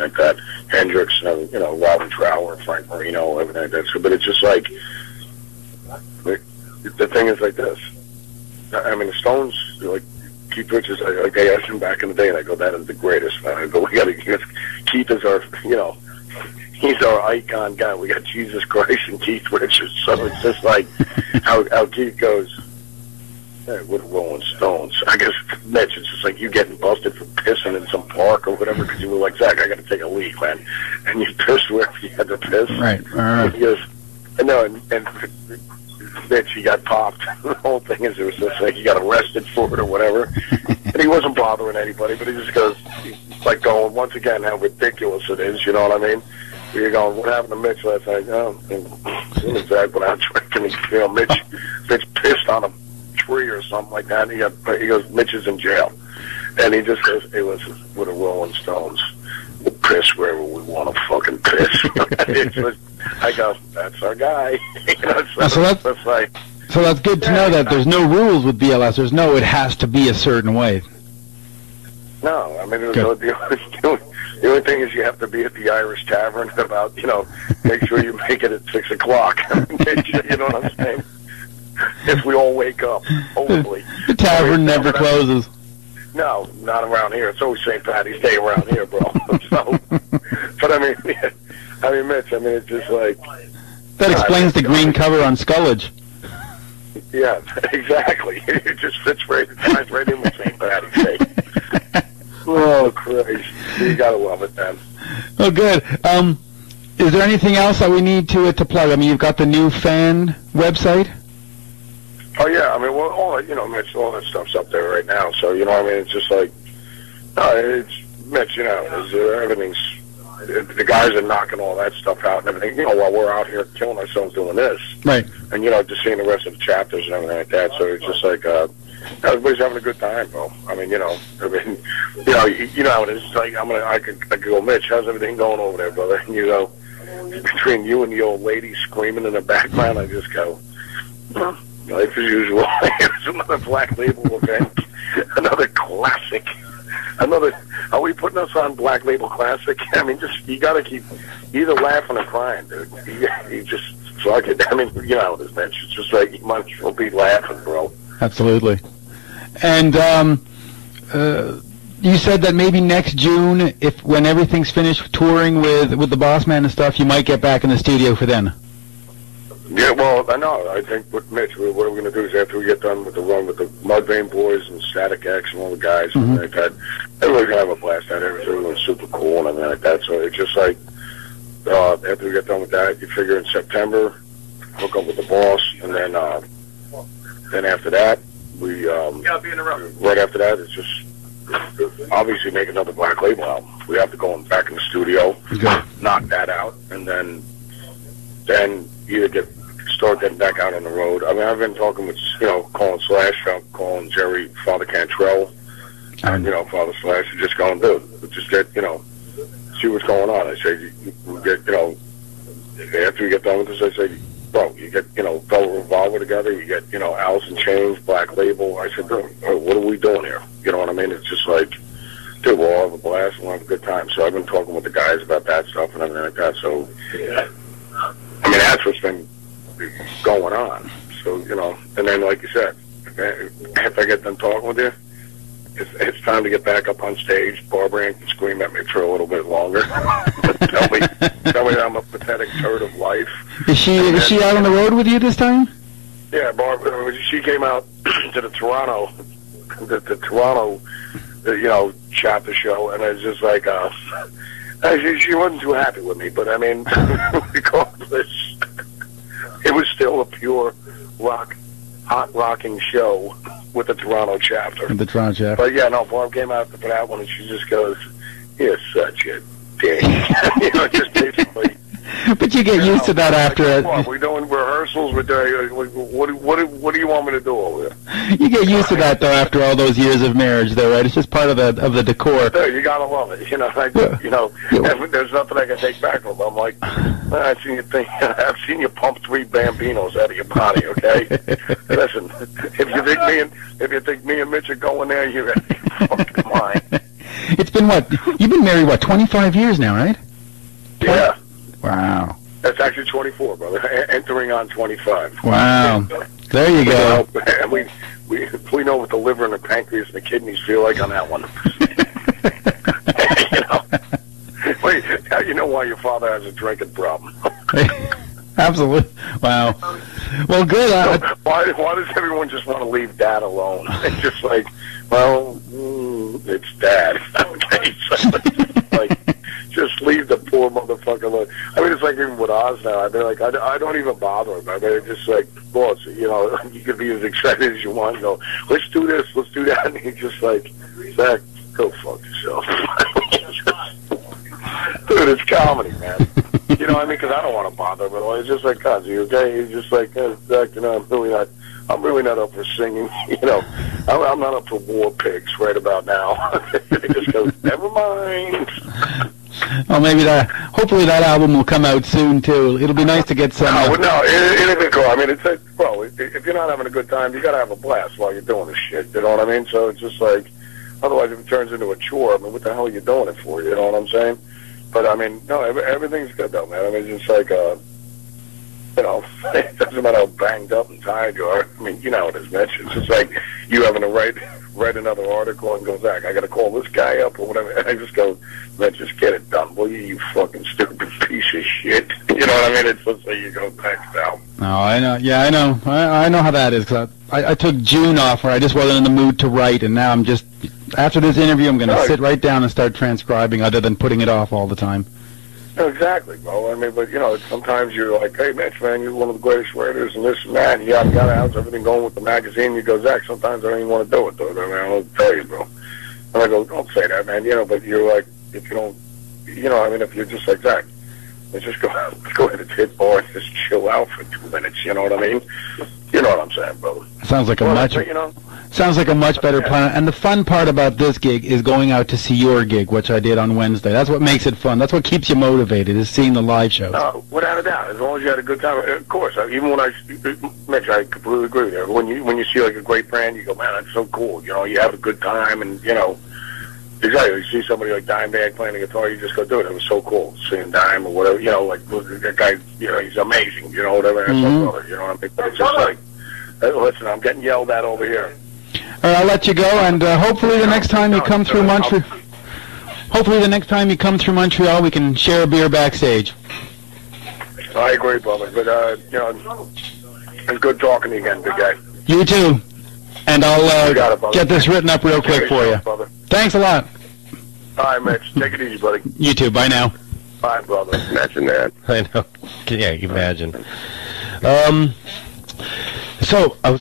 like that. Hendrix, you know, Robin Trower, Frank Marino, everything like that. So, but it's just like, the thing is like this. I mean, the Stones, like, Keith Richards, like, they asked him back in the day, and I go, that is the greatest. I go, we got to, Keith is our, you know, he's our icon guy. We got Jesus Christ and Keith Richards. So it's just like how Keith goes, hey, we're the Rolling Stones. I guess, Mitch, it's just like you getting busted for pissing in some park or whatever because you were like, Zakk, I got to take a leak, man. And you pissed wherever you had to piss. Right. And he goes, and Mitch, he got popped. The whole thing is, it was just like he got arrested for it or whatever. And he wasn't bothering anybody, but he just goes, like, going, once again, how ridiculous it is, you know what I mean? You're going, what happened to Mitch last night? Oh, Zakk went out drinking. You know, Mitch pissed on a tree or something like that. And he goes, Mitch is in jail. And he just goes, hey, listen, we're the Rolling Stones. We'll piss wherever we want to fucking piss. I go, that's our guy. You know, so that's good to know that there's no rules with BLS. There's no, it has to be a certain way. No, I mean, the only thing is you have to be at the Irish Tavern about, you know, make sure you make it at 6 o'clock. You know what I'm saying? If we all wake up, hopefully. The tavern never closes. No, not around here. It's always St. Patty's Day around here, bro. So, but I mean, Mitch, I mean, it's just like... That explains the green cover on Scullage. Yeah, exactly. It just fits right in with St. Patty's Day. Oh, Christ. You gotta love it, man. Oh, good. Is there anything else that we need to plug? I mean, you've got the new fan website? Oh, yeah. I mean, well, all that, you know, Mitch, all that stuff's up there right now. So, you know, I mean, it's just like, it's, Mitch, you know, everything's, the guys are knocking all that stuff out and everything, you know, while we're out here killing ourselves doing this. Right. And, you know, just seeing the rest of the chapters and everything like that. So it's just like, everybody's having a good time, bro. I mean, you know how it is. It's like, I could go, Mitch, how's everything going over there, brother? And you go, between you and the old lady screaming in the background, I just go, life as usual. It's another Black Label event, another classic. Are we putting us on Black Label Classic? I mean, you got to keep either laughing or crying, dude. You just fuck it. I mean, you know how it is, Mitch. It's just like you might as well be laughing, bro. Absolutely. And you said that maybe next June, when everything's finished touring with the Boss Man and stuff, you might get back in the studio for then. Yeah, well, I know. I think with Mitch, what we're going to do is after we get done with the run with the Mudvayne Boys and Static X and all the guys, and like that, everybody's going to have a blast out there. Everyone's super cool and everything like that. So it's just like, after we get done with that, you figure in September, hook up with the Boss, and then after that, we, right after that, it's just obviously make another Black Label album. We have to go back in the studio, knock that out, and then either start getting back out on the road. I mean, I've been talking with, you know, calling Slash, calling Jerry, Father Cantrell, and, you know, Father Slash, and just going, dude, just get, you know, see what's going on. I say, you get, you know, after we get done with this, I say, bro, you get, you know, Velvet Revolver together, you get, you know, Alice in Chains, Black Label. I said, dude, what are we doing here? You know what I mean? It's just like, dude, we'll all have a blast and we'll have a good time. So I've been talking with the guys about that stuff and everything like that. So, I mean, that's what's been going on. So, you know, and then, like you said, after I get done talking with you, it's time to get back up on stage. Barbara Ann can scream at me for a little bit longer. tell me I'm a pathetic turd of life. Is she out on the road with you this time? Yeah, Barbara. She came out to the Toronto, you know, chapter show, and it's just like, she wasn't too happy with me. But I mean, regardless, it was still a pure hot rocking show with the Toronto chapter. The Toronto chapter. But yeah, no, Barb came out for that one, and she just goes, "You're such a dick," you know, just basically. But you get used to that after. We're doing rehearsals. We're doing. What do you want me to do over there? You get used to that though after all those years of marriage, though, right? It's just part of the decor. Yeah, you gotta love it. You know, you know, there's nothing I can take back from them. I'm like, I've seen you pump 3 Bambinos out of your body. Okay, listen, if you think me and Mitch are going there, you're out of your fucking mind. It's been what? You've been married, what, 25 years now, right? Yeah. Wow. That's actually 24, brother. Entering on 25. Wow. There you go. We know what the liver and the pancreas and the kidneys feel like on that one. Wait, now you know why your father has a drinking problem. Absolutely. Wow. Well, good. Why does everyone just want to leave Dad alone? It's just like, well, it's Dad. Okay, so like, just leave the poor motherfucker alone. I mean, it's like even with Oz now. I mean, like, I don't even bother him. I mean, it's just like, boss, you know, you can be as excited as you want. You know, let's do this, let's do that. And he's just like, Zakk, go fuck yourself. Dude, it's comedy, man. You know what I mean? Because I don't want to bother him at all. He's just like, God, you okay? He's just like, Zakk, you know, I'm really not up for singing. You know, I'm not up for war pigs right about now. He just goes, never mind. Well, hopefully that album will come out soon, too. It'll be nice to get some... No, it'll be cool. I mean, it's like, bro, if you're not having a good time, you got to have a blast while you're doing this shit. You know what I mean? So it's just like, otherwise if it turns into a chore, I mean, what the hell are you doing it for? You know what I'm saying? But, I mean, no, everything's good, though, man. I mean, it's just like, you know, it doesn't matter how banged up and tired you are. I mean, you know how it is, Mitch. It's just like you having to write another article and go, Zakk, I got to call this guy up or whatever. And I just go, Mitch, just get it done, will you, you fucking stupid piece of shit. You know what I mean? It's just like you go, thanks, pal. No, I know. Yeah, I know. I know how that is. Cause I took June off where I just wasn't in the mood to write, and now I'm just, after this interview, I'm going to sit right down and start transcribing other than putting it off all the time. No, exactly, bro. I mean, but, you know, sometimes you're like, hey, Mitch, man, you're one of the greatest writers and this and that, and yada, yada, how's everything going with the magazine? You go, Zakk, sometimes I don't even want to do it, though. I mean, I'll tell you, bro. And I go, don't say that, man, you know, but you're like, if you don't, you know, I mean, if you're just like, Zakk, let's just go ahead and hit bar and just chill out for 2 minutes, you know what I mean? You know what I'm saying, brother. Sounds like Sounds like a much better plan. And the fun part about this gig is going out to see your gig, which I did on Wednesday. That's what makes it fun. That's what keeps you motivated, is seeing the live shows. Without a doubt. As long as you had a good time. Of course. Even when Mitch, I completely agree with you. When you see like a great brand, you go, man, that's so cool. You know, you have a good time, and you know, exactly. You see somebody like Dimebag playing the guitar, you just go, dude, it was so cool seeing Dime or whatever. You know, like that guy. You know, he's amazing. You know, whatever. That's my brother. You know what I mean? But it's just like, listen, I'm getting yelled at over here. All right, I'll let you go, and hopefully the next time you come through Montreal, we can share a beer backstage. I agree, brother. But you know, it's good talking to you again, big guy. You too. And I'll get this written up real quick for you. Brother. Thanks a lot. All right, Mitch. Take it easy, buddy. You too. Bye now. Bye, brother. Imagine that. I know. Yeah, imagine. So I was